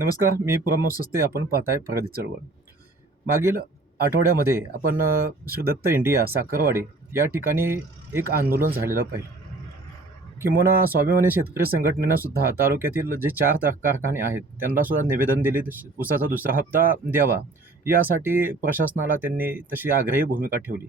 नमस्कार मी प्रमोद सस्ते आपण पाहताय प्रगती चळवळ. मागील आठवड्यामध्ये आपण श्रीदत्त श्री दत्त इंडिया साखरवाडी या ठिकाणी एक आंदोलन झालेलं पाहिलं. किंबहुना स्वाभिमानी शेतकरी संघटनेनं सुद्धा तालुक्यातील जे चार कारखाने आहेत त्यांना सुद्धा निवेदन दिले ऊसाचा दुसरा हप्ता द्यावा. यासाठी प्रशासनाला त्यांनी तशी आग्रही भूमिका ठेवली.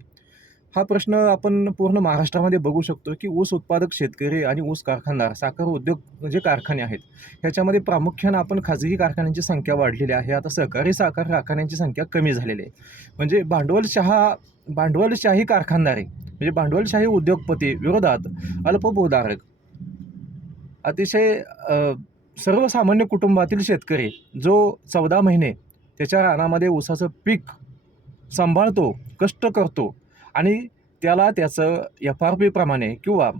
हा प्रश्न आपण पूर्ण महाराष्ट्रामध्ये बघू शकतो की ऊस उत्पादक शेतकरी आणि ऊस कारखानदार साखर उद्योग जे कारखाने आहेत ह्याच्यामध्ये प्रामुख्यानं आपण खाजगी कारखान्यांची संख्या वाढलेली आहे. आता सहकारी साखर कारखान्यांची संख्या कमी झालेली आहे. म्हणजे भांडवलशहा भांडवलशाही कारखानदारी म्हणजे भांडवलशाही उद्योगपती विरोधात अल्पभूधारक अतिशय सर्वसामान्य कुटुंबातील शेतकरी जो चौदा महिने त्याच्या रानामध्ये ऊसाचं पीक सांभाळतो कष्ट करतो आणि त्याला त्याचं एफ आर पीप्रमाणे किंवा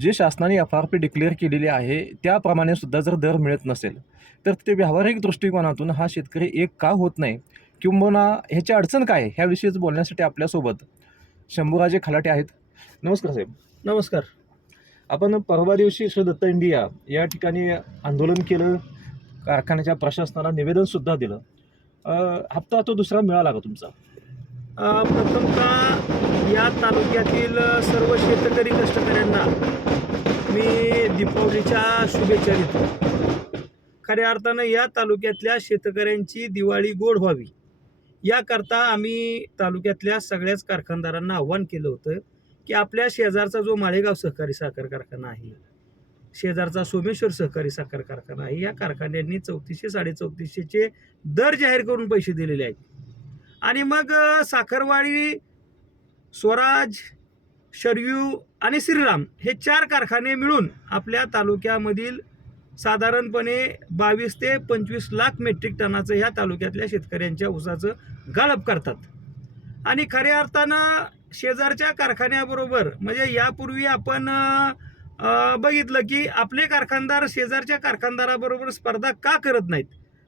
जे शासनाने एफ आर पी डिक्लेअर केलेली आहे त्याप्रमाणे सुद्धा जर दर मिळत नसेल तर ते व्यावहारिक दृष्टिकोनातून हा शेतकरी एक का होत नाही? किंबहुना ह्याची अडचण काय? ह्याविषयीच बोलण्यासाठी आपल्यासोबत शंभूराजे खलाटे आहेत. नमस्कार साहेब. नमस्कार. आपण परवा दिवशी श्री दत्त इंडिया या ठिकाणी आंदोलन केलं कारखान्याच्या प्रशासनाला निवेदनसुद्धा दिलं. हप्ता तो दुसरा मिळाला का तुमचा? प्रथमतः या तालुक्यातील सर्व शेतकरी कष्टकऱ्यांना मी दीपावलीच्या शुभेच्छा देतो. खऱ्या अर्थानं या तालुक्यातल्या शेतकऱ्यांची दिवाळी गोड व्हावी. याकरता आम्ही तालुक्यातल्या सगळ्याच कारखानदारांना आव्हान केलं होतं की आपल्या शेजारचा जो माळेगाव सहकारी साखर कारखाना आहे शेजारचा सोमेश्वर सहकारी साखर कारखाना आहे या कारखान्यांनी चौतीसशे साडेचौतीसशेचे दर जाहीर करून पैसे दिलेले आहेत. आणि मग साखरवाडी स्वराज शरयू आणि श्रीराम हे चार कारखाने मिळून आपल्या तालुक्यामधील साधारणपणे बावीस ते पंचवीस लाख मेट्रिक टनाचं ह्या तालुक्यातल्या शेतकऱ्यांच्या ऊसाचं गाळप करतात. आणि खऱ्या अर्थानं शेजारच्या कारखान्याबरोबर म्हणजे यापूर्वी आपण बघितलं की आपले कारखानदार शेजारच्या कारखानदाराबरोबर स्पर्धा का करत नाहीत?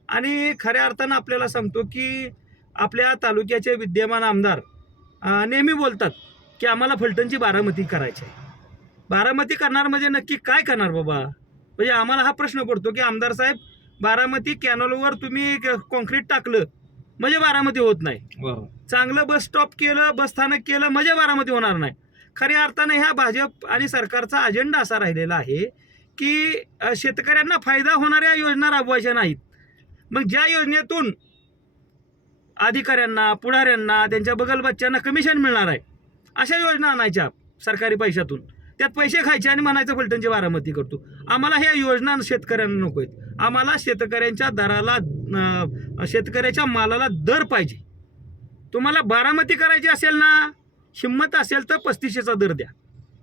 आणि खऱ्या अर्थानं आपल्याला सांगतो की आपल्या तालुक्याचे विद्यमान आमदार नेहमी बोलतात की आम्हाला फलटणची बारामती करायची आहे. बारामती करणार म्हणजे नक्की काय करणार बाबा? म्हणजे आम्हाला हा प्रश्न पडतो की आमदार साहेब बारामती कॅनलवर तुम्ही कॉन्क्रीट टाकलं म्हणजे बारामती होत नाही. चांगलं बस स्टॉप केलं बस स्थानक केलं म्हणजे बारामती होणार नाही. खऱ्या अर्थानं ह्या भाजप आणि सरकारचा अजेंडा असा राहिलेला आहे की शेतकऱ्यांना फायदा होणाऱ्या योजना राबवायच्या नाहीत. मग ज्या योजनेतून अधिकाऱ्यांना पुढाऱ्यांना त्यांच्या बगल बच्च्यांना कमिशन मिळणार आहे. अशा योजना आणायच्या सरकारी पैशातून. त्यात पैसे खायचे आणि म्हणायचं फलटणची बारामती करतो. आम्हाला ह्या योजना शेतकऱ्यांना नको आहेत. आम्हाला शेतकऱ्यांच्या दराला शेतकऱ्याच्या मालाला दर पाहिजे. तुम्हाला बारामती करायची असेल ना हिंमत असेल तर पस्तीसशेचा दर द्या.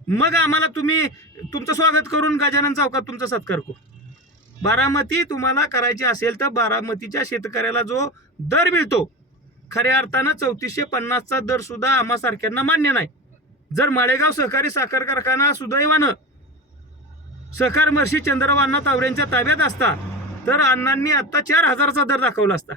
मग आम्हाला तुम्ही तुमचं स्वागत करून गजानन चौकात तुमचा सत्कार करू. बारामती तुम्हाला करायची असेल तर बारामतीच्या शेतकऱ्याला जो दर मिळतो खऱ्या अर्थानं चौतीसशे पन्नासचा दर सुद्धा आम्हा सारख्यांना मान्य नाही. जर माळेगाव सहकारी साखर कारखाना सुदैवानं सहकार महर्षी चंद्रवांना तावऱ्यांच्या ताब्यात असता तर अण्णांनी आत्ता चार हजारचा दर दाखवला असता.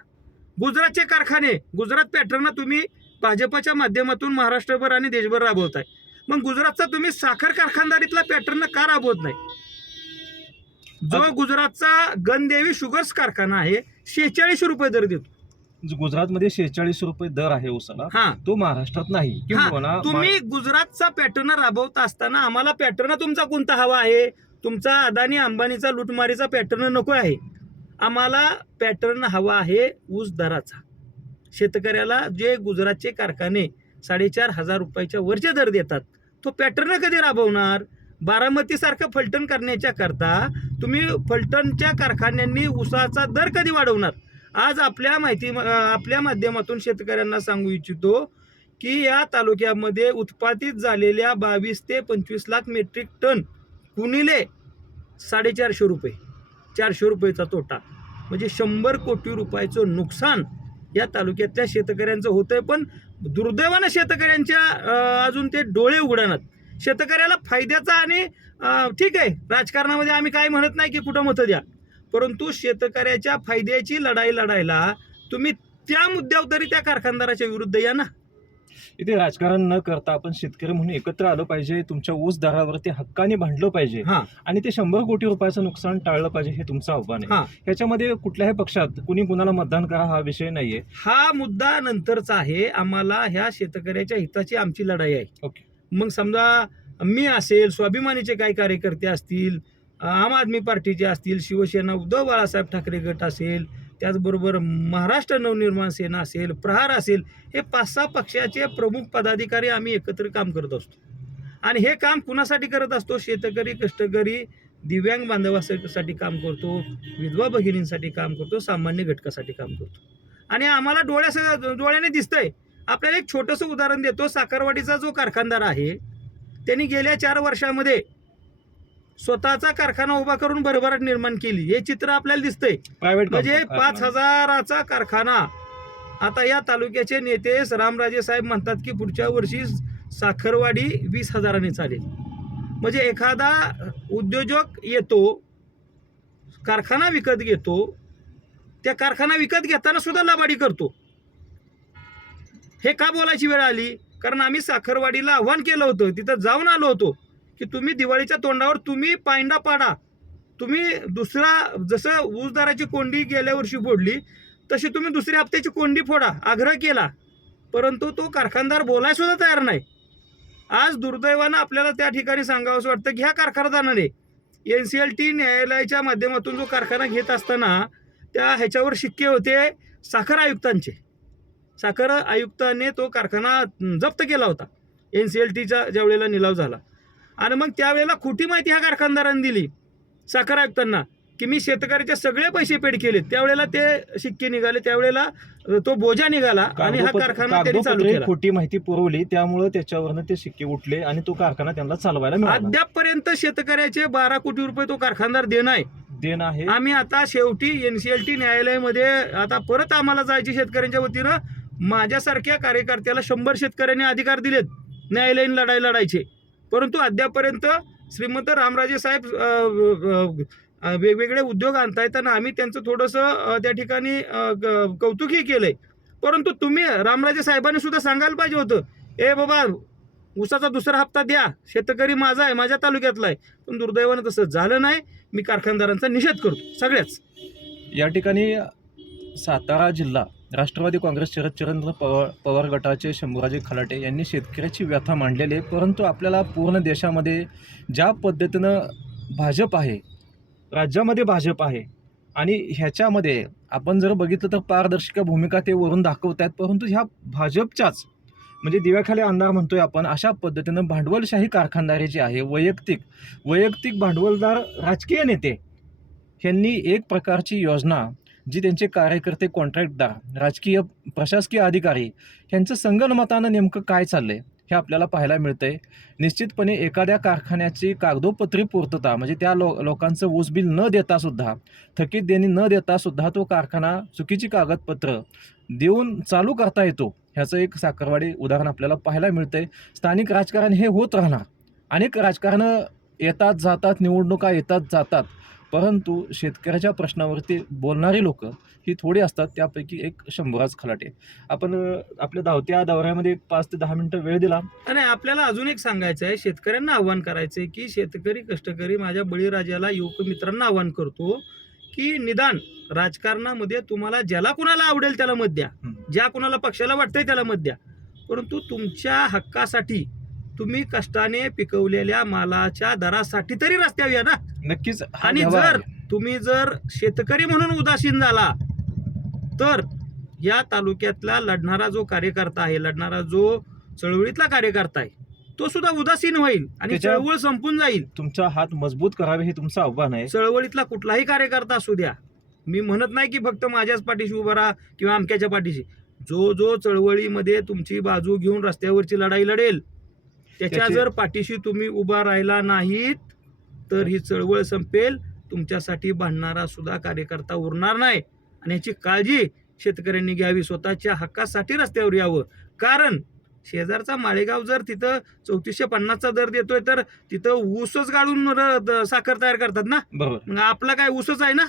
गुजरातचे कारखाने गुजरात पॅटर्न तुम्ही भाजपच्या माध्यमातून महाराष्ट्रभर आणि देशभर राबवताय. मग गुजरातचा तुम्ही साखर कारखानदारीतला पॅटर्न का राबवत नाही? जो गुजरातचा गनदेवी शुगर्स कारखाना आहे शेहेचाळीस रुपये दर देतो. गुजरातमध्ये शेहेचाळीस रुपये दर आहे ऊसाला हा. तो महाराष्ट्रात नाही. किंबहुना तुम्ही गुजरातचा पॅटर्न राबवता असताना आम्हाला पॅटर्न तुमचा कोणता हवा आहे? तुमचा अदानी अंबानीचा लुटमारीचा पॅटर्न नको आहे. आम्हाला पॅटर्न हवा आहे ऊस दराचा. शेतकऱ्याला जे गुजरातचे कारखाने साडेचार हजार रुपयाच्या वरचे दर देतात तो पॅटर्न कधी राबवणार? बारामतीसारखं फलटण करण्याच्या करता तुम्ही फलटणच्या कारखान्यांनी ऊसाचा दर कधी वाढवणार? आज आपल्या माहिती आपल्या माध्यमातून शेतकऱ्यांना सांगू इच्छितो की या तालुक्यामध्ये उत्पादित झालेल्या बावीस ते पंचवीस लाख मेट्रिक टन गुणिले साडेचारशे रुपये चारशे रुपयेचा तोटा. म्हणजे शंभर कोटी रुपयाचं नुकसान या तालुक्यातल्या शेतकऱ्यांचं होतंय. पण दुर्दैवानं शेतकऱ्यांच्या अजून ते डोळे उघडणार. शेतकऱ्याला फायद्याचा आणि ठीक आहे राजकारणामध्ये आम्ही काय म्हणत नाही की कुठं मतं द्या. परंतु शेतकऱ्याच्या फायद्याची लढाई लढायला तुम्ही त्या मुद्द्यावर तरी त्या कारखानदाराच्या विरुद्ध या ना. इथे राजकारण न करता आपण शेतकरी म्हणून एकत्र आलं पाहिजे तुमच्या ऊस दरावरती हक्काने भांडलं पाहिजे हा. आणि ते शंभर कोटी रुपयाचं नुकसान टाळलं पाहिजे हे तुमचं आव्हान आहे. हा. ह्याच्यामध्ये कुठल्याही पक्षात कुणी कुणाला मतदान करा हा विषय नाहीये. हा मुद्दा नंतरचा आहे. आम्हाला ह्या शेतकऱ्याच्या हिताची आमची लढाई आहे. ओके. मग समजा मी असेल स्वाभिमानीचे काही कार्यकर्ते असतील आम आदमी पार्टीचे असतील शिवसेना उद्धव बाळासाहेब ठाकरे गट असेल त्याचबरोबर महाराष्ट्र नवनिर्माण सेना असेल प्रहार असेल हे पाच सहा पक्षाचे प्रमुख पदाधिकारी आम्ही एकत्र काम करत असतो. आणि हे काम कुणासाठी करत असतो? शेतकरी कष्टकरी दिव्यांग बांधवासाठी काम करतो विधवा भगिनींसाठी काम करतो सामान्य घटकासाठी काम करतो. आणि आम्हाला डोळ्या डोळ्याने दिसतंय. आपल्याला एक छोटंसं उदाहरण देतो. साखरवाडीचा जो कारखानदार आहे त्यांनी गेल्या चार वर्षामध्ये स्वतःचा कारखाना उभा करून भरभराट निर्माण केली. हे चित्र आपल्याला दिसतंय. प्रायव्हेट म्हणजे पाच हजाराचा कारखाना. आता या तालुक्याचे नेते रामराजे साहेब म्हणतात की पुढच्या वर्षी साखरवाडी वीस हजाराने चालेल. म्हणजे एखादा उद्योजक येतो कारखाना विकत घेतो त्या कारखाना विकत घेताना सुद्धा लबाडी करतो. हे का बोलायची वेळ आली? कारण आम्ही साखरवाडीला आव्हान केलं होतं. तिथं जाऊन आलो होतो. की तुम्ही दिवाळीच्या तोंडावर तुम्ही पायंडा पाडा. तुम्ही दुसरा जसं ऊसदाराची कोंडी गेल्या वर्षी फोडली तशी तुम्ही दुसऱ्या हप्त्याची कोंडी फोडा आग्रह केला. परंतु तो कारखानदार बोलायसुद्धा तयार नाही. आज दुर्दैवानं आपल्याला त्या ठिकाणी सांगावंसं वाटतं की ह्या कारखानदाराने एन सी एल टी न्यायालयाच्या माध्यमातून जो कारखाना घेत असताना त्या ह्याच्यावर शिक्के होते साखर आयुक्तांचे. साखर आयुक्ताने तो कारखाना जप्त केला होता. एन सी एल टीचा ज्यावेळेला निलाव झाला. आणि मग त्यावेळेला खोटी माहिती ह्या कारखानदारांनी दिली. साखर आयुक्तांना की मी शेतकऱ्याचे सगळे पैसे पेड केले त्यावेळेला ते शिक्के निघाले त्यावेळेला तो बोजा निघाला आणि हा कारखाना त्यांनी चालू केला. खोटी माहिती पुरवली त्यामुळे त्याच्यावरनं ते शिक्के उठले आणि तो कारखाना त्यांना चालवायला मिळाला. अद्यापपर्यंत शेतकऱ्याचे बारा कोटी रुपये तो कारखानदार देणं आहे देण आहे आम्ही आता शेवटी एनसीएलटी न्यायालयामध्ये आता परत आम्हाला जायची शेतकऱ्यांच्या वतीनं. माझ्यासारख्या कार्यकर्त्याला शंभर शेतकऱ्यांनी अधिकार दिलेत. न्यायालयीन लढाई लढायचे. परंतु अद्यापर्यंत श्रीमंत रामराजे साहेब वेगवेगळे उद्योग आणतायत आणि आम्ही त्यांचं थोडंसं त्या ठिकाणी ग- कौतुकही केलंय. परंतु तुम्ही रामराजे साहेबांनी सुद्धा सांगायला पाहिजे होतं ए बाबा ऊसाचा दुसरा हप्ता द्या. शेतकरी माझा आहे माझ्या तालुक्यातला आहे. पण दुर्दैवानं तसं झालं नाही. मी कारखानदारांचा निषेध करतो. सगळ्याच. या ठिकाणी सातारा जिल्हा राष्ट्रवादी काँग्रेस शरदचंद्र पवार पवार गटाचे शंभूराजे खलाटे यांनी शेतकऱ्याची व्यथा मांडलेली आहे. परंतु आपल्याला पूर्ण देशामध्ये ज्या पद्धतीनं भाजप आहे राज्यामध्ये भाजप आहे आणि ह्याच्यामध्ये आपण जर बघितलं तर पारदर्शक भूमिका ते वरून दाखवत आहेत परंतु ह्या भाजपच्याच म्हणजे दिव्याखाली अंधार म्हणतोय आपण अशा पद्धतीनं भांडवलशाही कारखानदारी जी आहे वैयक्तिक वैयक्तिक भांडवलदार राजकीय नेते ह्यांनी एक प्रकारची योजना जी त्यांचे कार्यकर्ते कॉन्ट्रॅक्टदार राजकीय प्रशासकीय अधिकारी ह्यांचं संगणमतानं नेमकं काय चाललंय हे आपल्याला पाहायला मिळतंय. निश्चितपणे एखाद्या कारखान्याची कागदोपत्री पूर्तता म्हणजे त्या लो लोकांचं ऊस बिल न देता सुद्धा थकीत देणी न देता सुद्धा तो कारखाना चुकीची कागदपत्र देऊन चालू करता येतो ह्याचं एक साखरवाडी उदाहरण आपल्याला पाहायला मिळतंय. स्थानिक राजकारण हे होत राहणार. अनेक राजकारणं येतात जातात निवडणुका येतात जातात. परंतु शेतकऱ्याच्या प्रश्नावरती बोलणारी लोक ही थोडी असतात त्यापैकी एक शंभराज खलाटे. आपण आपल्या धावत्या दौऱ्यामध्ये एक पाच ते दहा मिनिटं वेळ दिला. आणि आपल्याला अजून एक सांगायचं आहे शेतकऱ्यांना आव्हान करायचं आहे की शेतकरी कष्टकरी माझ्या बळीराजाला युवक मित्रांना आव्हान करतो की निदान राजकारणामध्ये तुम्हाला ज्याला कुणाला आवडेल त्याला मत द्या. ज्या कुणाला पक्षाला वाटतंय त्याला मत द्या. परंतु तुमच्या हक्कासाठी तुम्ही कष्टाने पिकवलेल्या मालाच्या दरासाठी तरी रस्त्यावर या ना. नक्कीच. हा आणि जर तुम्ही जर शेतकरी म्हणून उदासीन झाला तर या तालुक्यातला लढणारा जो कार्यकर्ता आहे लढणारा जो चळवळीतला कार्यकर्ता आहे तो सुद्धा उदासीन होईल आणि त्याच्या- चळवळ संपून जाईल. तुमचा हात मजबूत करावे हे तुमचं आव्हान आहे. चळवळीतला कुठलाही कार्यकर्ता असू द्या. मी म्हणत नाही की फक्त माझ्याच पाठीशी उभा राहा किंवा अमक्याच्या पाठीशी. जो जो चळवळीमध्ये तुमची बाजू घेऊन रस्त्यावरची लढाई लढेल त्याच्या त्याची- जर पाठीशी तुम्ही उभा राहिला नाहीत तर ही चळवळ संपेल. तुमच्यासाठी भांडणारा सुद्धा कार्यकर्ता उरणार नाही. आणि याची काळजी शेतकऱ्यांनी घ्यावी. स्वतःच्या हक्कासाठी रस्त्यावर यावं. कारण शेजारचा माळेगाव जर तिथं चौतीसशे पन्नासचा दर देतोय तर तिथं ऊसच गाळून साखर तयार करतात ना? बरोबर. मग आपला काय ऊसच आहे ना?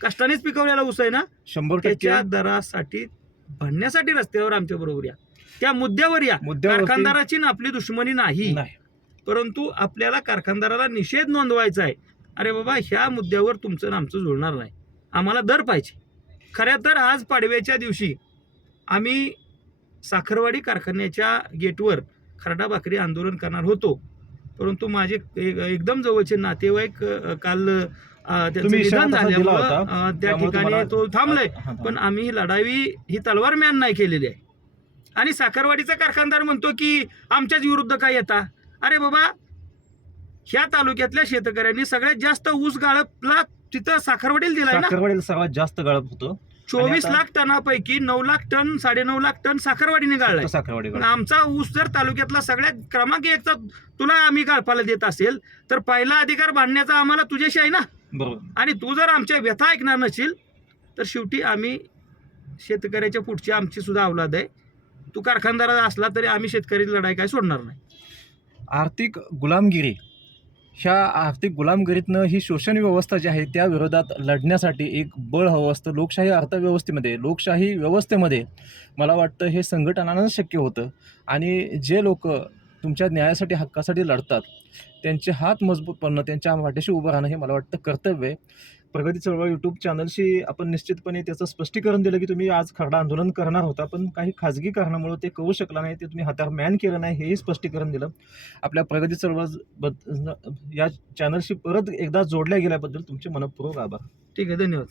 कष्टानेच पिकवलेला ऊस आहे ना? शंभर त्याच्या दरासाठी भांडण्यासाठी रस्त्यावर आमच्या बरोबर या. त्या मुद्द्यावर या. कारखानदाराची ना आपली दुश्मनी नाही. परंतु आपल्याला कारखानदाराला निषेध नोंदवायचा आहे. अरे बाबा ह्या मुद्द्यावर तुमचं आमचं जुळणार नाही. आम्हाला दर पाहिजे. खऱ्या तर आज पाडव्याच्या दिवशी आम्ही साखरवाडी कारखान्याच्या गेटवर खरडा भाकरी आंदोलन करणार होतो. परंतु माझे एक- एकदम जवळचे नातेवाईक काल त्यांचं निधन झाल्यामुळं त्या ठिकाणी तो थांबलाय. पण आम्ही ही लढावी ही तलवार म्यान नाही केलेली आहे. आणि साखरवाडीचा कारखानदार म्हणतो की आमच्याच विरुद्ध काय येता? अरे बाबा ह्या तालुक्यातल्या शेतकऱ्यांनी सगळ्यात जास्त ऊस गाळपला तिथं साखरवाडीला दिलाय ना? साखरवाडीला सर्वात जास्त गळप होतं. चोवीस आता- लाख टनापैकी नऊ लाख टन साडेनऊ लाख टन साखरवाडीने गाळलाय. साखरवाडी पण. आमचा ऊस जर तालुक्यातला सगळ्यात क्रमांक एकचा तुला आम्ही गाळपाला देत असेल तर पहिला अधिकार बांधण्याचा आम्हाला तुझ्याशी आहे ना? बरोबर. आणि तू जर आमच्या व्यथा ऐकणार नशील तर शेवटी आम्ही शेतकऱ्याच्या पुढची आमची सुद्धा अवलाद आहे. तू कारखानदार असला तरी आम्ही शेतकरी लढाई काय सोडणार नाही. आर्थिक गुलामगिरी. ह्या आर्थिक गुलामगिरीतनं ही शोषण व्यवस्था जी आहे त्या विरोधात लढण्यासाठी एक बळ हवं असतं. लोकशाही अर्थव्यवस्थेमध्ये लोकशाही व्यवस्थेमध्ये मला वाटतं हे संघटनानं शक्य होतं. आणि जे लोक तुमच्या न्यायासाठी हक्कासाठी लढतात त्यांचे हात मजबूत पडणं त्यांच्या वाटेशी उभं राहणं हे मला वाटतं कर्तव्य आहे. प्रगती चळवळ यूट्यूब चॅनलशी आपण निश्चितपणे त्याचं स्पष्टीकरण दिलं की तुम्ही आज खरडा आंदोलन करणार होता पण काही खाजगी कारणामुळे ते करू शकला नाही ते तुम्ही हातावर मॅन केलं नाही हेही स्पष्टीकरण दिलं. आपल्या प्रगती चळवळ या चॅनलशी परत एकदा जोडल्या गेल्याबद्दल तुमचे मनपूर्वक आभार. ठीक आहे धन्यवाद.